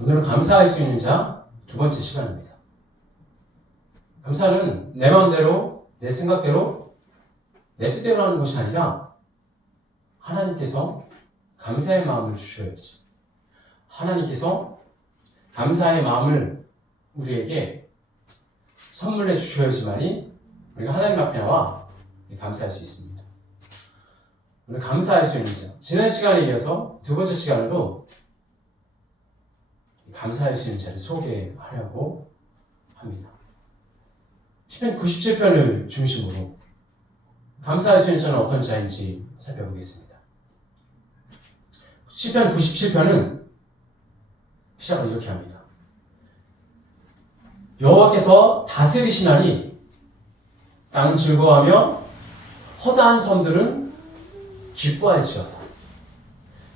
오늘은 감사할 수 있는 자 두 번째 시간입니다. 감사는 내 마음대로, 내 생각대로, 내 뜻대로 하는 것이 아니라 하나님께서 감사의 마음을 주셔야지. 하나님께서 감사의 마음을 우리에게 선물해 주셔야지만이 우리가 하나님 앞에 나와 감사할 수 있습니다. 오늘 감사할 수 있는 자. 지난 시간에 이어서 두 번째 시간으로 감사할 수 있는 자를 소개하려고 합니다. 시편 97편을 중심으로 감사할 수 있는 자는 어떤 자인지 살펴보겠습니다. 시편 97편은 시작을 이렇게 합니다. 여호와께서 다스리시나니 땅은 즐거워하며 허다한 섬들은 기뻐할지어다.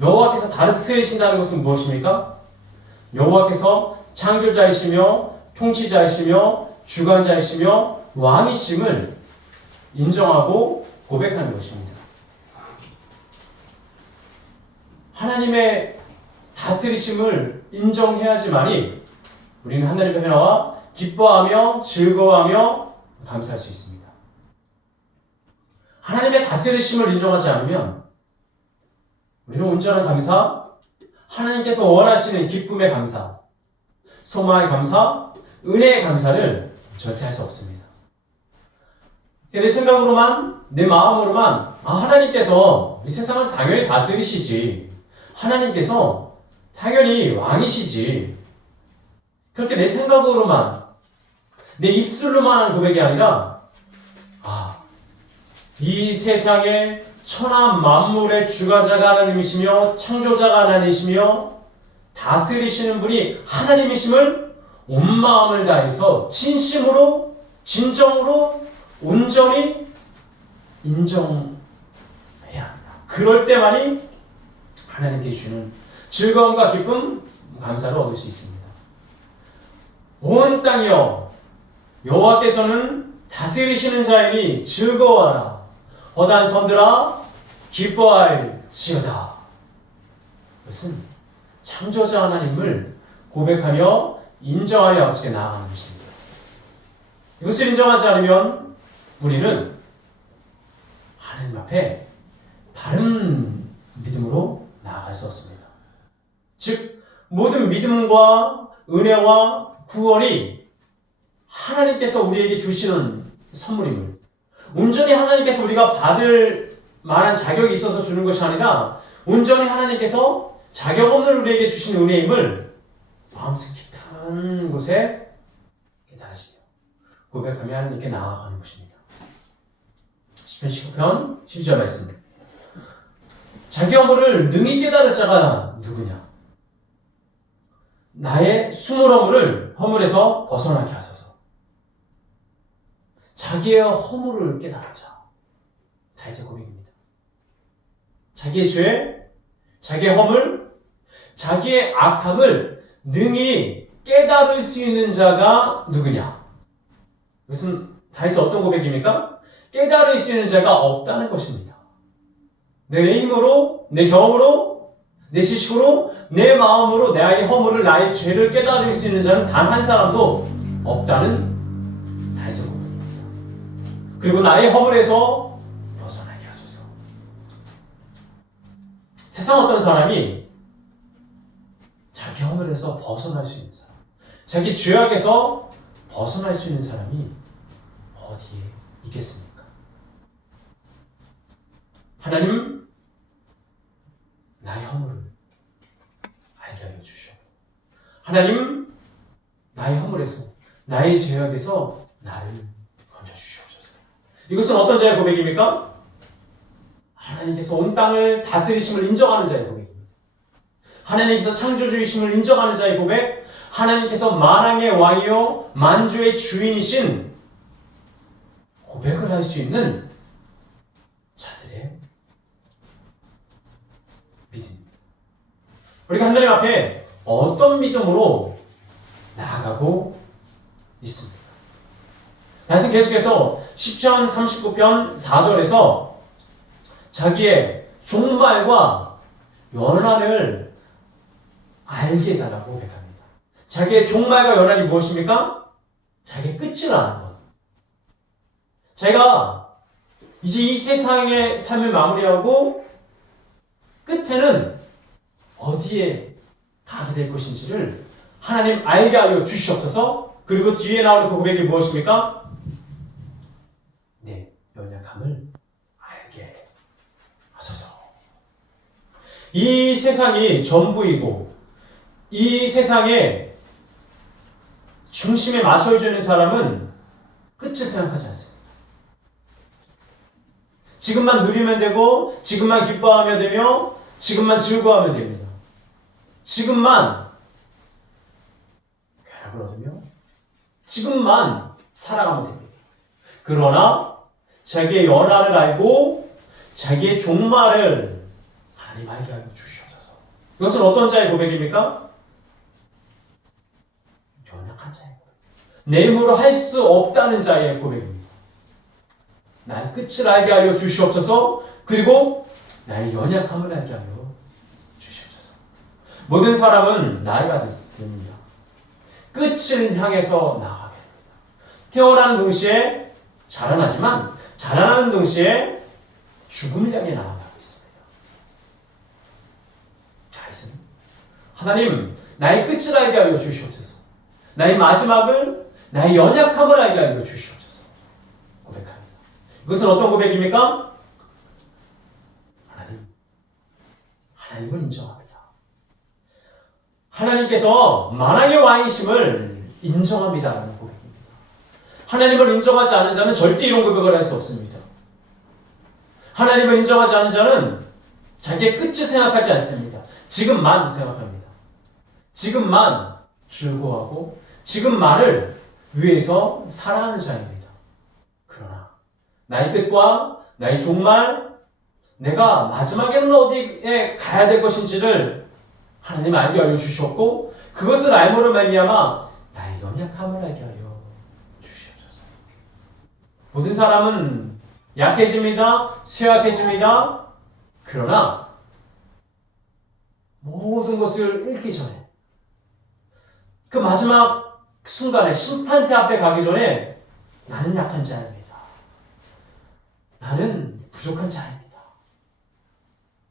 여호와께서 다스리신다는 것은 무엇입니까? 여호와께서 창조자이시며 통치자이시며 주관자이시며 왕이심을 인정하고 고백하는 것입니다. 하나님의 다스리심을 인정해야지만이 우리는 하나님 앞에 나와 기뻐하며 즐거워하며 감사할 수 있습니다. 하나님의 다스리심을 인정하지 않으면 우리는 온전한 감사, 하나님께서 원하시는 기쁨의 감사, 소망의 감사, 은혜의 감사를 절대 할 수 없습니다. 내 생각으로만, 내 마음으로만 하나님께서 이 세상을 당연히 다스리시지, 하나님께서 당연히 왕이시지, 그렇게 내 생각으로만, 내 입술로만 하는 고백이 아니라 이 세상의 천하 만물의 주관자가 하나님이시며 창조자가 하나님이시며 다스리시는 분이 하나님이심을 온 마음을 다해서 진심으로 진정으로 온전히 인정해야 합니다. 그럴 때만이 하나님께 주는 즐거움과 기쁨, 감사를 얻을 수 있습니다. 온 땅이여 여호와께서는 다스리시는 자이니 즐거워하라. 허다한 섬들아 기뻐할지어다. 이것은 창조자 하나님을 고백하며 인정하여 아버지께 나아가는 것입니다. 이것을 인정하지 않으면 우리는 하나님 앞에 바른 믿음으로 나아갈 수 없습니다. 즉 모든 믿음과 은혜와 구원이 하나님께서 우리에게 주시는 선물임을, 온전히 하나님께서 우리가 받을 만한 자격이 있어서 주는 것이 아니라 온전히 하나님께서 자격 없는 우리에게 주신 은혜임을 마음속 깊은 곳에 깨달으시며 고백하며 하나님께 나아가는 것입니다. 시편 19편 12절 말씀. 자기 허물을 능히 깨달을 자가 누구냐? 나의 숨을 허물에서 벗어나게 하소서. 자기의 허물을 깨달았자. 다윗의 고백입니다. 자기의 죄, 자기의 허물, 자기의 악함을 능히 깨달을 수 있는 자가 누구냐? 이것은 다윗의 어떤 고백입니까? 깨달을 수 있는 자가 없다는 것입니다. 내 힘으로, 내 경험으로, 내 지식으로, 내 마음으로 나의 허물을, 나의 죄를 깨달을 수 있는 자는 단 한 사람도 없다는 다윗의 고백입니다. 그리고 나의 허물에서 벗어나게 하소서. 세상 어떤 사람이 자기 허물에서 벗어날 수 있는 사람, 자기 죄악에서 벗어날 수 있는 사람이 어디에 있겠습니까? 하나님, 나의 허물을 알게 하여 주시오. 하나님, 나의 허물에서, 나의 죄악에서 나를 건져주시옵소서. 이것은 어떤 자의 고백입니까? 하나님께서 온 땅을 다스리심을 인정하는 자의 고백입니다. 하나님께서 창조주이심을 인정하는 자의 고백, 하나님께서 만왕의 왕이요 만주의 주인이신 고백을 할 수 있는 자들의 믿음입니다. 우리가 하나님 앞에 어떤 믿음으로 나아가고 있습니까? 다시 계속해서 시편 39편 4절에서 자기의 종말과 연한을 알게 해달라고 고백합니다. 자기의 종말과 연한이 무엇입니까? 자기의 끝을 아는 것. 제가 이제 이 세상의 삶을 마무리하고 끝에는 어디에 가게 될 것인지를 하나님 알게 하여 주시옵소서. 그리고 뒤에 나오는 그 고백이 무엇입니까? 내 연약함을 알게 하소서. 이 세상이 전부이고 이 세상의 중심에 맞춰주는 사람은 끝을 생각하지 않습니다. 지금만 누리면 되고 지금만 기뻐하면 되며 지금만 즐거워하면 됩니다. 지금만 쾌락을 얻으며 지금만 살아가면 됩니다. 그러나 자기의 연한을 알고 자기의 종말을 하나님 알게 하여 주시옵소서. 이것은 어떤 자의 고백입니까? 연약한 자의 고백. 내 힘으로 할 수 없다는 자의 고백입니다. 나의 끝을 알게 하여 주시옵소서. 그리고 나의 연약함을 알게 하여 주시옵소서. 모든 사람은 나이가 됩니다. 끝을 향해서 나아가게 됩니다. 태어나는 동시에 자라나지만 자라나는 동시에 죽음을 향해 나아가고 있습니다. 자, 이제 하나님 나의 끝을 알게 하여 주시옵소서. 나의 마지막을 나의 연약함을 알게 하여 주시옵소서. 고백합니다. 이것은 어떤 고백입니까? 하나님을 인정합니다. 하나님께서 만왕의 왕이심을 인정합니다라는 고백입니다. 하나님을 인정하지 않은 자는 절대 이런 고백을 할 수 없습니다. 하나님을 인정하지 않은 자는 자기의 끝을 생각하지 않습니다. 지금만 생각합니다. 지금만 즐거워하고 지금만을 위해서 살아가는 자입니다. 그러나 나의 끝과 나의 종말, 내가 마지막에는 어디에 가야 될 것인지를 하나님 알게 하여 주셨고 그것을 알므로 말미암아 나의 연약함을 알게 하여 주시옵소서. 모든 사람은 약해집니다. 쇠약해집니다. 그러나 모든 것을 잃기 전에 그 마지막 순간에 심판대 앞에 가기 전에 나는 약한 자입니다. 나는 부족한 자입니다.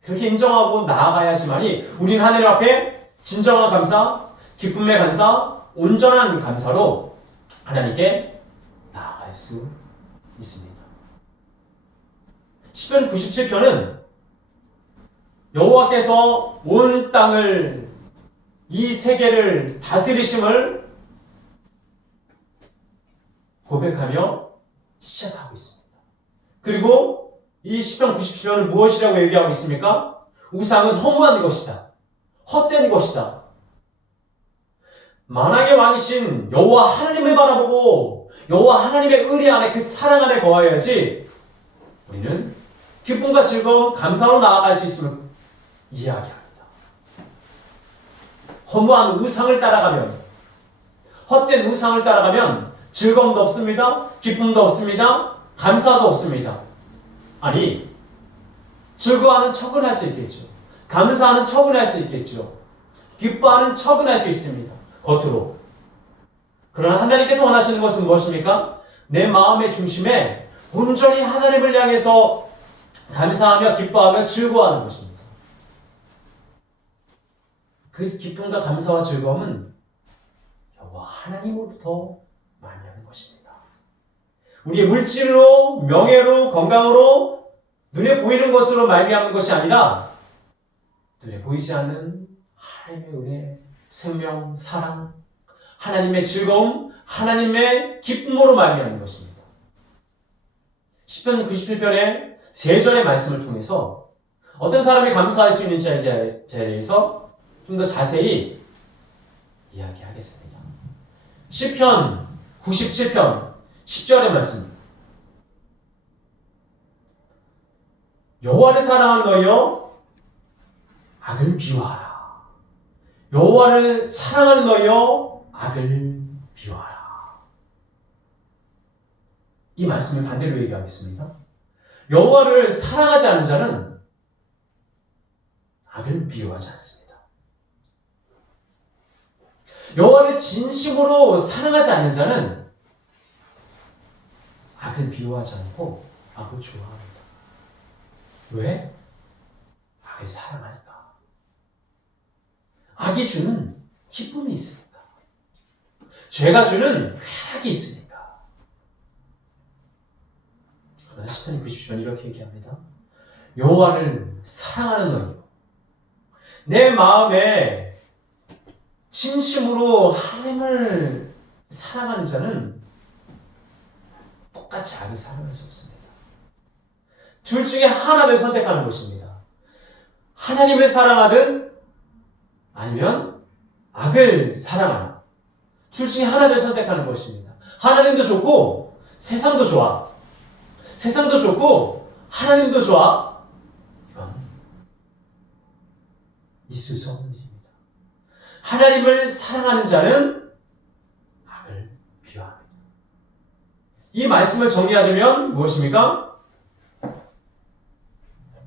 그렇게 인정하고 나아가야지만이 우리는 하나님 앞에 진정한 감사, 기쁨의 감사, 온전한 감사로 하나님께 나아갈 수 있습니다. 시편 97편은 여호와께서 온 땅을 이 세계를 다스리심을 고백하며 시작하고 있습니다. 그리고 이 시편 97편은 무엇이라고 얘기하고 있습니까? 우상은 허무한 것이다. 헛된 것이다. 만왕의 왕이신 여호와 하나님을 바라보고 여호와 하나님의 의리 안에 그 사랑 안에 거하여야지 우리는 기쁨과 즐거움, 감사로 나아갈 수 있음을 이야기합니다. 허무한 우상을 따라가면, 헛된 우상을 따라가면 즐거움도 없습니다. 기쁨도 없습니다. 감사도 없습니다. 아니, 즐거워하는 척은 할 수 있겠죠. 감사하는 척은 할 수 있겠죠. 기뻐하는 척은 할 수 있습니다. 겉으로. 그러나 하나님께서 원하시는 것은 무엇입니까? 내 마음의 중심에 온전히 하나님을 향해서 감사하며 기뻐하며 즐거워하는 것입니다. 그 기쁨과 감사와 즐거움은 여호와 하나님으로부터 말미암는 것입니다. 우리의 물질로, 명예로, 건강으로, 눈에 보이는 것으로 말미암는 것이 아니라 눈에 보이지 않는 하나님의 은혜, 생명, 사랑, 하나님의 즐거움, 하나님의 기쁨으로 말미암는 것입니다. 시편 97편의 세 절의 말씀을 통해서 어떤 사람이 감사할 수 있는지에 대해서 좀 더 자세히 이야기하겠습니다. 시편 97편 10절의 말씀. 여호와를 사랑하는 너희여 악을 미워하라. 여호와를 사랑하는 너희여 악을 미워하라. 이 말씀을 반대로 얘기하겠습니다. 여호와를 사랑하지 않는 자는 악을 미워하지 않습니다. 여호와를 진심으로 사랑하지 않는 자는 악을 미워하지 않고 악을 좋아합니다. 왜? 악을 사랑하니까. 악이 주는 기쁨이 있으니까. 죄가 주는 쾌락이 있으니까. 그러나 시편 90편 이렇게 얘기합니다. 여호와를 사랑하는 너희요, 내 마음에 진심으로 하나님을 사랑하는 자는 똑같이 악을 사랑할 수 없습니다. 둘 중에 하나를 선택하는 것입니다. 하나님을 사랑하든 아니면 악을 사랑하는, 둘 중에 하나를 선택하는 것입니다. 하나님도 좋고 세상도 좋아. 세상도 좋고 하나님도 좋아. 이건 있을 수 없는 일입니다. 하나님을 사랑하는 자는 악을 비워합니다. 이 말씀을 정리하자면 무엇입니까?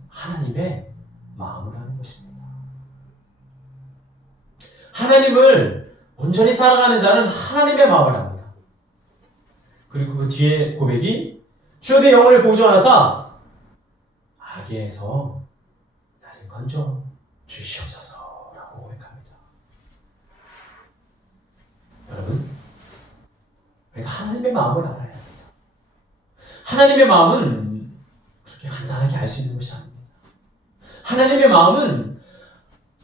하나님의 마음을 하는 것입니다. 하나님을 온전히 사랑하는 자는 하나님의 마음을 합니다. 그리고 그 뒤에 고백이 주여 내 영혼을 보존하사 악에서 나를 건져 주시옵소서라고 고백합니다. 여러분, 우리가 하나님의 마음을 알아야 합니다. 하나님의 마음은 그렇게 간단하게 알 수 있는 것이 아닙니다. 하나님의 마음은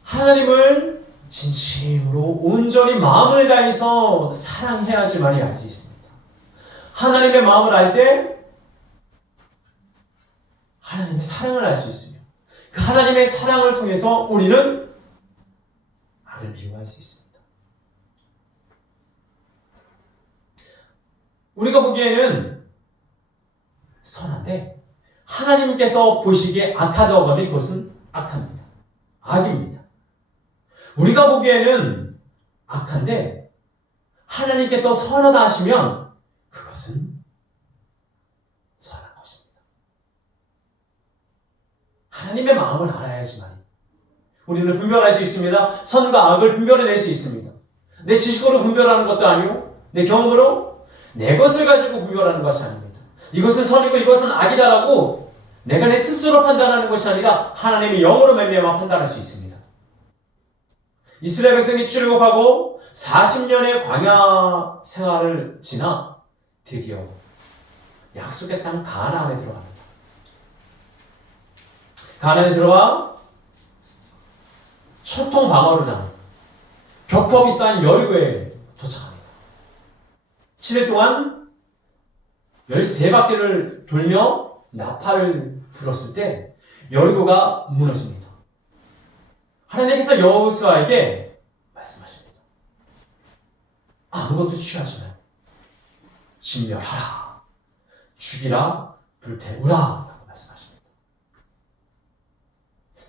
하나님을 진심으로 온전히 마음을 다해서 사랑해야지만이 알 수 있습니다. 하나님의 마음을 알 때 하나님의 사랑을 알 수 있으며 그 하나님의 사랑을 통해서 우리는 악을 미워할 수 있습니다. 우리가 보기에는 선한데 하나님께서 보시기에 악하다고 하면 그것은 악합니다. 악입니다. 우리가 보기에는 악한데 하나님께서 선하다 하시면 그것은 선한 것입니다. 하나님의 마음을 알아야지만 우리는 분별할 수 있습니다. 선과 악을 분별해낼 수 있습니다. 내 지식으로 분별하는 것도 아니고 내 경험으로 내 것을 가지고 분별하는 것이 아닙니다. 이것은 선이고 이것은 악이다라고 내가 내 스스로 판단하는 것이 아니라 하나님의 영으로 말미암아 판단할 수 있습니다. 이스라엘 백성이 출애굽하고 40년의 광야 생활을 지나 드디어 약속의 땅 가나안에 들어갑니다. 가나안에 들어가 초통 방어를 한 벽법이 쌓인 여리고에 도착합니다. 7일 동안 13바퀴를 돌며 나팔을 불었을 때 여리고가 무너집니다. 하나님께서 여호수아에게 말씀하십니다. 아무것도 취하지 말고 진멸하라, 죽이라, 불태우라 라고 말씀하십니다.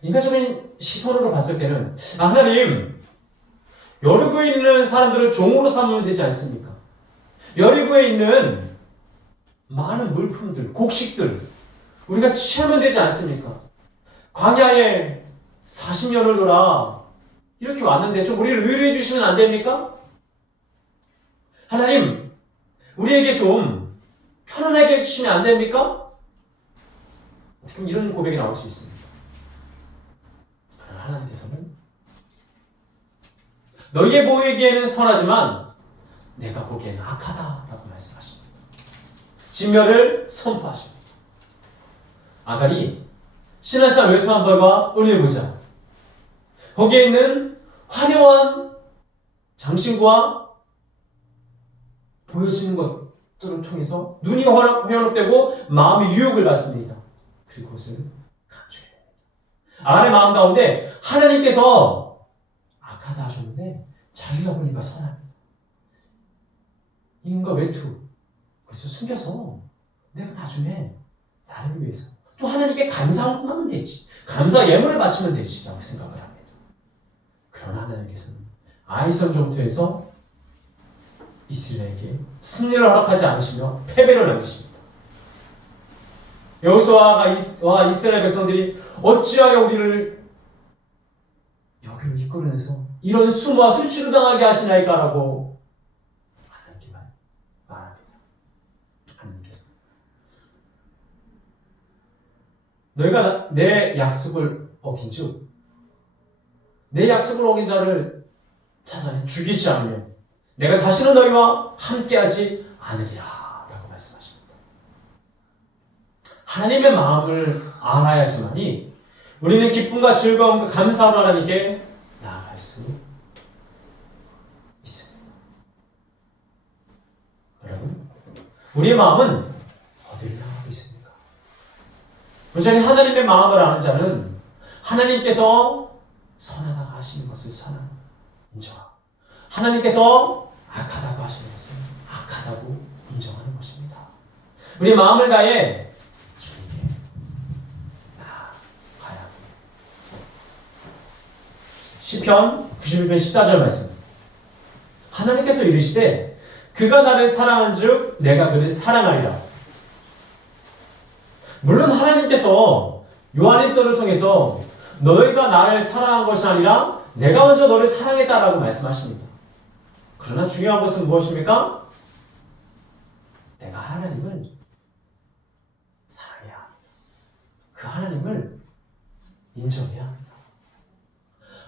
인간적인 시선으로 봤을 때는 하나님, 여리고에 있는 사람들을 종으로 삼으면 되지 않습니까? 여리고에 있는 많은 물품들, 곡식들 우리가 취하면 되지 않습니까? 광야에 40년을 돌아 이렇게 왔는데 좀 우리를 의뢰해 주시면 안 됩니까? 하나님, 우리에게 좀 편안하게 해주시면 안 됩니까? 어떻게 보면 이런 고백이 나올 수 있습니다. 그러나 하나님께서는 너희의 보기에는 선하지만 내가 보기에는 악하다라고 말씀하십니다. 진멸을 선포하십니다. 아갈이 신한산 외투한 벌과 은을 보자 거기에 있는 화려한 장신구와 보여지는 것들을 통해서 눈이 회원업되고 마음이 유혹을 받습니다. 그리고 그것을 감추게 됩니다. 아갈의 마음 가운데 하나님께서 악하다 하셨는데 자기가 보니까 선합니다. 인과 외투 그래서 숨겨서 내가 나중에 나를 위해서 또 하나님께 감사하고 하면 되지, 감사 예물을 바치면 되지 라고 생각을 합니다. 그러나 하나님께서는 아이성 전투에서 이스라엘에게 승리를 허락하지 않으시며 패배를 남기십니다. 여호수아와 이스라엘 백성들이 어찌하여 우리를 여기로 이끌어내서 이런 수모와 수치를 당하게 하시나이까라고 하나님께 말합니다. 하나님께서 너희가 내 약속을 어긴즉 내 약속을 어긴 자를 찾아내 죽이지 않으면 내가 다시는 너희와 함께하지 않으리라 라고 말씀하십니다. 하나님의 마음을 알아야지만이 우리는 기쁨과 즐거움과 감사로 하나님께 나아갈 수 있습니다. 여러분, 우리의 마음은 어디를 향하고 있습니까? 여전히 하나님의 마음을 아는 자는 하나님께서 선하다고 하시는 것을 선한 인정하고 하나님께서 악하다고 하시는 것을 악하다고 인정하는 것입니다. 우리의 마음을 다해 주님께 나아가야 합니다. 시편 91편 14절 말씀. 하나님께서 이르시되 그가 나를 사랑한즉 내가 그를 사랑하리라. 물론 하나님께서 요한일서를 통해서 너희가 나를 사랑한 것이 아니라 내가 먼저 너를 사랑했다라고 말씀하십니다. 그러나 중요한 것은 무엇입니까? 내가 하나님을 사랑해야 합니다. 그 하나님을 인정해야 합니다.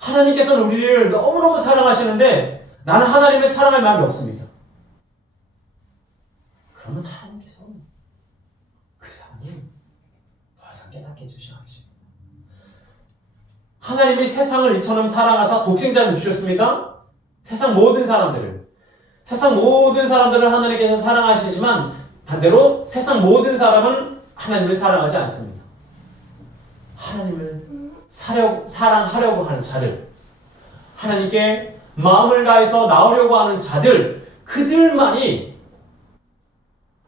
하나님께서는 우리를 너무너무 사랑하시는데 나는 하나님을 사랑할 마음이 없습니다. 그러면 하나님께서 그 사랑을 더 이상 깨닫게 해주셔야 하십니다. 하나님이 세상을 이처럼 사랑하사 독생자를 주셨습니다. 세상 모든 사람들을 하나님께서 사랑하시지만 반대로 세상 모든 사람은 하나님을 사랑하지 않습니다. 하나님을 사랑하려고 하는 자들, 하나님께 마음을 다해서 나오려고 하는 자들, 그들만이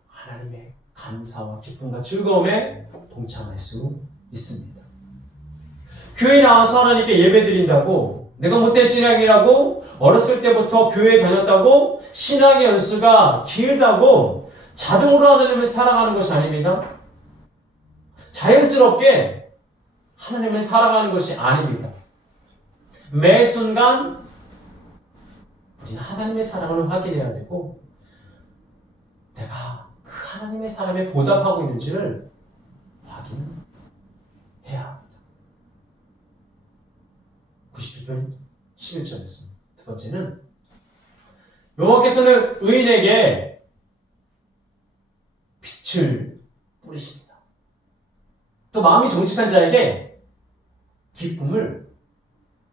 하나님의 감사와 기쁨과 즐거움에 동참할 수 있습니다. 교회에 나와서 하나님께 예배드린다고, 내가 모태 신앙이라고, 어렸을 때부터 교회에 다녔다고, 신앙의 연수가 길다고 자동으로 하나님을 사랑하는 것이 아닙니다. 자연스럽게 하나님을 사랑하는 것이 아닙니다. 매 순간 우리는 하나님의 사랑을 확인해야 되고 내가 그 하나님의 사랑에 보답하고 있는지를 확인해야 합니다. 91편 11절이었습니다. 두 번째는 여호와께서는 의인에게 빛을 뿌리십니다. 또 마음이 정직한 자에게 기쁨을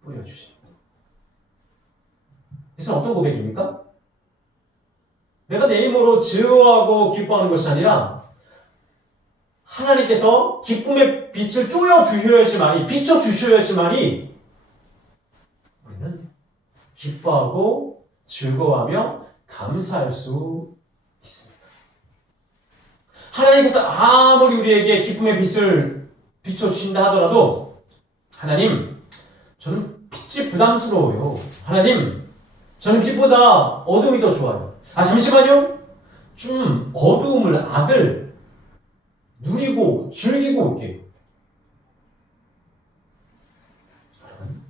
뿌려주십니다. 이것은 어떤 고백입니까? 내가 내 힘으로 즐거워하고 기뻐하는 것이 아니라 하나님께서 기쁨의 빛을 쪼여주셔야지만이, 비춰주셔야지만이 우리는 기뻐하고 즐거워하며 감사할 수 있습니다. 하나님께서 아무리 우리에게 기쁨의 빛을 비춰주신다 하더라도 하나님, 저는 빛이 부담스러워요. 하나님, 저는 빛보다 어둠이 더 좋아요. 잠시만요. 좀 어두움을, 악을 누리고 즐기고 올게요. 여러분,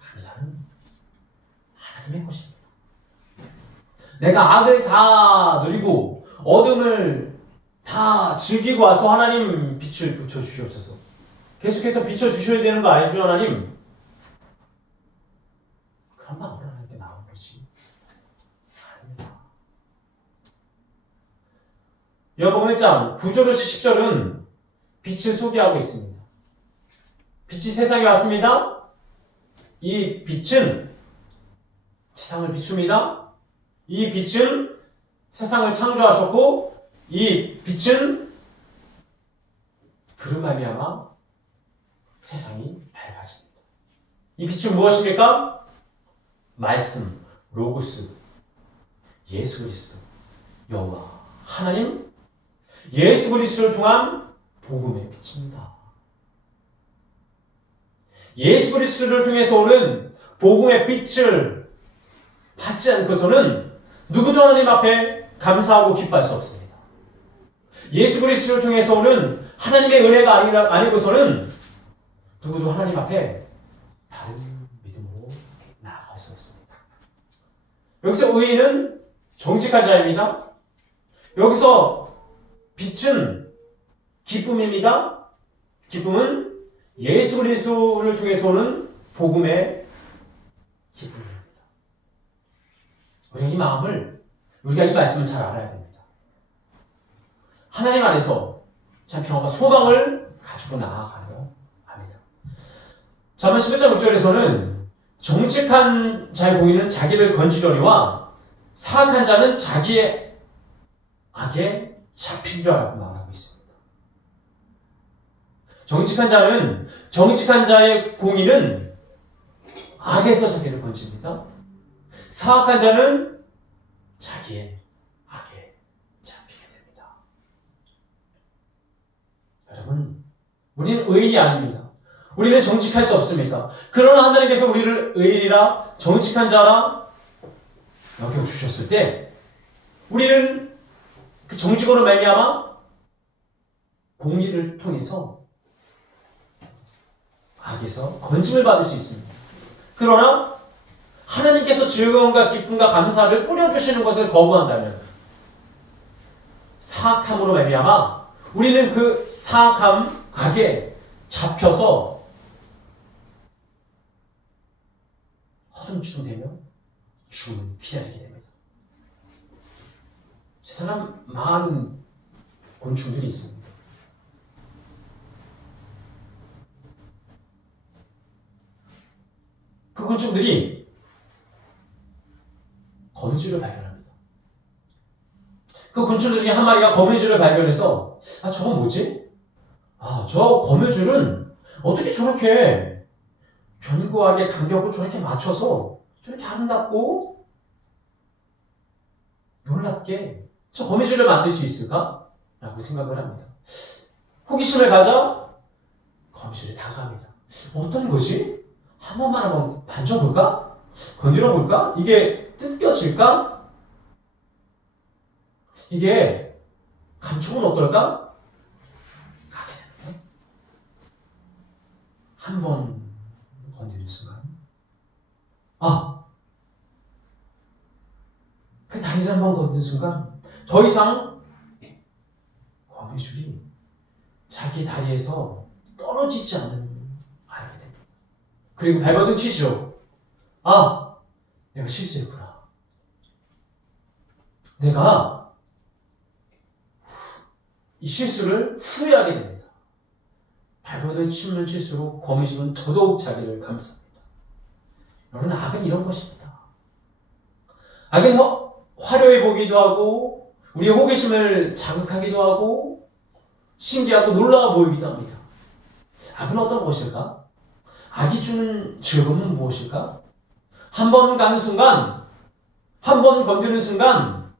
감사는 하나님의 것입니다. 내가 악을 다 누리고 어둠을 다 즐기고 와서 하나님 빛을 붙여주시옵소서. 계속해서 비춰주셔야 되는 거 알죠, 하나님? 그런 마음으로 하나님께 나온 것이 아닙니다. 요한복음 1장 9절에서 10절은 빛을 소개하고 있습니다. 빛이 세상에 왔습니다. 이 빛은 세상을 비춥니다. 이 빛은 세상을 창조하셨고 이 빛은 그로 말미암아 세상이 밝아집니다. 이 빛은 무엇입니까? 말씀, 로고스, 예수 그리스도, 여호와, 하나님, 예수 그리스도를 통한 복음의 빛입니다. 예수 그리스도를 통해서 오는 복음의 빛을 받지 않고서는 누구도 하나님 앞에 감사하고 기뻐할 수 없습니다. 예수 그리스도를 통해서 오는 하나님의 은혜가 아니고서는 누구도 하나님 앞에 다른 믿음을 알 수 없습니다. 여기서 의인은 정직한 자입니다. 여기서 빛은 기쁨입니다. 기쁨은 예수 그리스도를 통해서 오는 복음의 기쁨입니다. 우리가 이 말씀을 잘 알아야 됩니다. 하나님 안에서 참 평안과 소망을 가지고 나아가려 합니다. 잠언 11장 6절에서는 정직한 자의 공의는 자기를 건지려니와 사악한 자는 자기의 악에 잡히리라고 말하고 있습니다. 정직한 자의 공의는 악에서 자기를 건집니다. 사악한 자는 자기의 악에 잡히게 됩니다. 여러분, 우리는 의인이 아닙니다. 우리는 정직할 수 없습니다. 그러나 하나님께서 우리를 의인이라 정직한 자라 여겨주셨을 때 우리는 그 정직으로 말미암아 공의를 통해서 악에서 건짐을 받을 수 있습니다. 그러나 하나님께서 즐거움과 기쁨과 감사를 뿌려주시는 것을 거부한다면 사악함으로 말미암아 우리는 그 사악함, 악에 잡혀서 허둥지둥되며 죽음을 기다리게 됩니다. 세상에 많은 곤충들이 있습니다. 그 곤충들이 거미줄을 발견합니다. 그 곤충들 중에 한 마리가 거미줄을 발견해서 저건 뭐지? 저 거미줄은 어떻게 저렇게 견고하게 간격을 저렇게 맞춰서 저렇게 아름답고 놀랍게 저 거미줄을 만들 수 있을까? 라고 생각을 합니다. 호기심을 가져 거미줄에 다가갑니다. 어떤 거지? 한번 만져볼까? 건드려볼까? 이게 뜯겨질까? 이게 감촉은 어떨까? 가게 됩니다. 한번 건드리는 순간 그 다리를 한번 건드는 순간 더 이상 거미줄이 자기 다리에서 떨어지지 않는 알게 됩니다. 그리고 발버둥 치죠. 내가 실수했구나. 내가 이 실수를 후회하게 됩니다. 발버둥 치면 칠수록 거미줄은 더더욱 자기를 감쌉니다. 여러분, 악은 이런 것입니다. 악은 화려해 보기도 하고 우리의 호기심을 자극하기도 하고 신기하고 놀라워 보이기도 합니다. 악은 어떤 것일까? 악이 주는 즐거움은 무엇일까? 한 번 가는 순간, 한 번 건드는 순간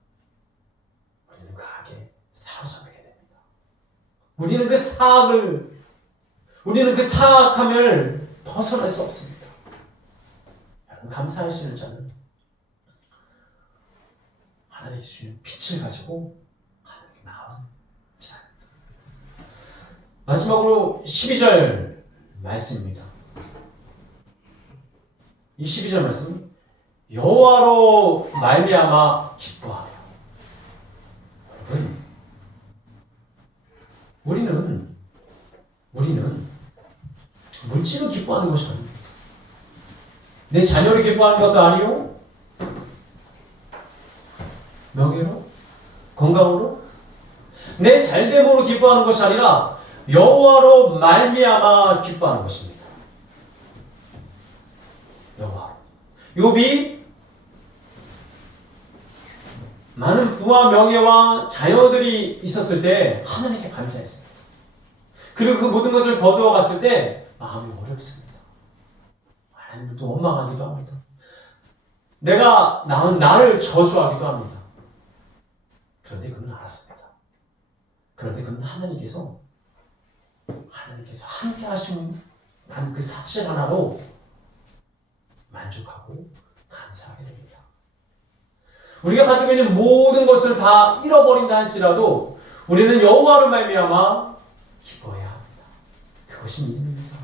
우리는 그 악에 사로잡히게 됩니다. 우리는 그 사악함을 벗어날 수 없습니다. 여러분, 감사할 수 있는 자는 하나님의 주신 빛을 가지고 하나님께 나온 자입니다. 마지막으로 12절 말씀입니다. 이 12절 말씀, 여호와로 말미암아 기뻐하며. 여러분, 우리는 물질로 기뻐하는 것이 아닙니다. 내 자녀를 기뻐하는 것도 아니요, 명예로, 건강으로, 내 잘됨으로 기뻐하는 것이 아니라 여호와로 말미암아 기뻐하는 것입니다. 여호와. 욥이 많은 부와 명예와 자녀들이 있었을 때 하나님께 감사했습니다. 그리고 그 모든 것을 거두어 갔을 때 마음이 어렵습니다. 하나님도 원망하기도 합니다. 내가 낳은 나를 저주하기도 합니다. 그런데 그는 알았습니다. 그런데 그는 하나님께서 함께 하신 그 사실 하나로 만족하고 감사하게 됩니다. 우리가 가지고 있는 모든 것을 다 잃어버린다 할지라도 우리는 여호와로 말미암아 기뻐해야 합니다. 그것이 믿음입니다.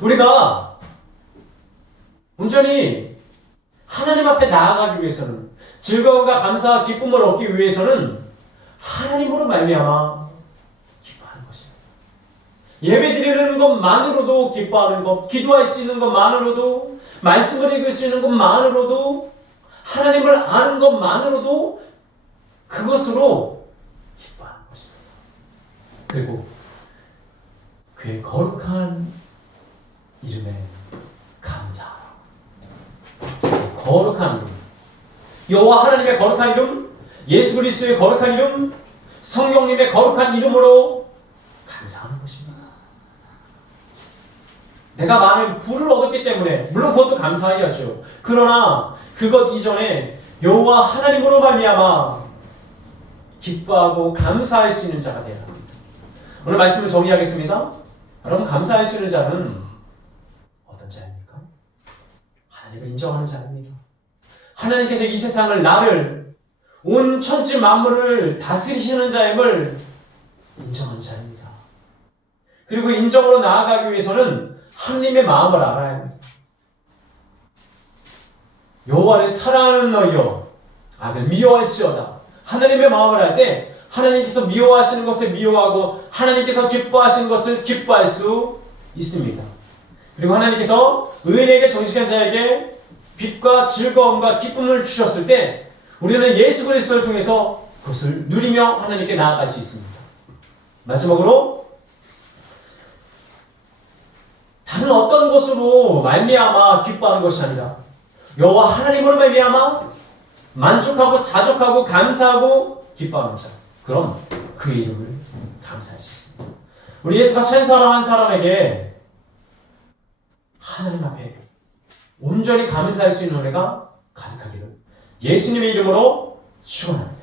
우리가 온전히 하나님 앞에 나아가기 위해서는, 즐거움과 감사와 기쁨을 얻기 위해서는 하나님으로 말미암아 기뻐하는 것입니다. 예배 드리는 것만으로도 기뻐하는 것, 기도할 수 있는 것만으로도, 말씀을 읽을 수 있는 것만으로도, 하나님을 아는 것만으로도 그것으로 기뻐하는 것입니다. 그리고 그의 거룩한 이름에 감사하라. 거룩한 이름, 여호와 하나님의 거룩한 이름, 예수 그리스도의 거룩한 이름, 성령님의 거룩한 이름으로 감사하는 것입니다. 내가 많은 부를 얻었기 때문에 물론 그것도 감사하게 하죠. 그러나 그것 이전에 여호와 하나님으로 말미암아 기뻐하고 감사할 수 있는 자가 되어야 합니다. 오늘 말씀을 정리하겠습니다. 여러분, 감사할 수 있는 자는 어떤 자입니까? 하나님을 인정하는 자입니다. 하나님께서 이 세상을, 나를, 온 천지 만물을 다스리시는 자임을 인정하는 자입니다. 그리고 인정으로 나아가기 위해서는 하나님의 마음을 알아야 합니다. 여호와를 사랑하는 너희여 악을 미워할지어다. 하나님의 마음을 알 때 하나님께서 미워하시는 것을 미워하고 하나님께서 기뻐하시는 것을 기뻐할 수 있습니다. 그리고 하나님께서 의인에게 정직한 자에게 빛과 즐거움과 기쁨을 주셨을 때 우리는 예수 그리스도를 통해서 그것을 누리며 하나님께 나아갈 수 있습니다. 마지막으로 다른 어떤 것으로 말미암아 기뻐하는 것이 아니라 여호와 하나님으로 말미암아 만족하고 자족하고 감사하고 기뻐하는 자, 그럼 그의 이름을 감사할 수 있습니다. 우리 예수가 한 사람 한 사람에게 하나님 앞에 온전히 감사할 수 있는 은혜가 가득하기를 예수님의 이름으로 축원합니다.